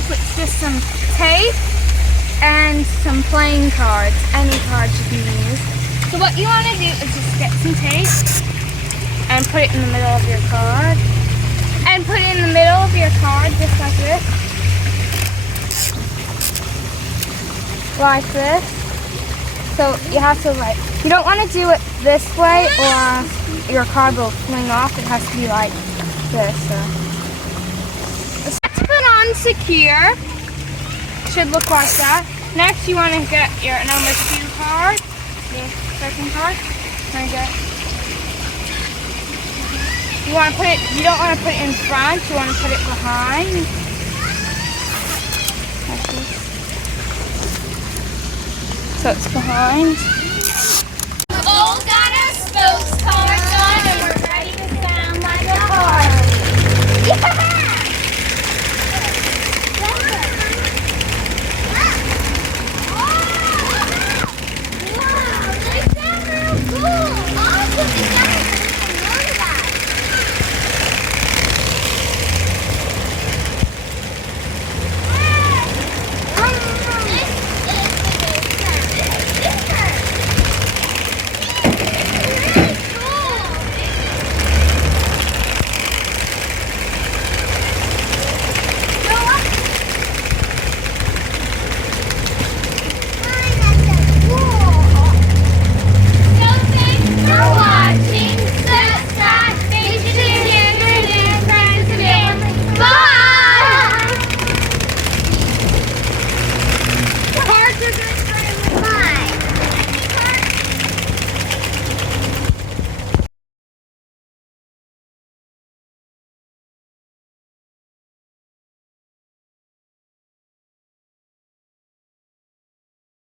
off with just some tape and some playing cards. Any cards you can use. So what you want to do is just get some tape and put it in the middle of your card. And put it in the middle of your card just like this. Like this. So you have to you don't want to do it this way or your card will fling off. It has to be like this. So to put on secure. Should look like that. Next you want to get your number 2 card. The second card. There you go. You want to put it, you don't want to put it in front, you want to put it behind. Like this. So it's behind.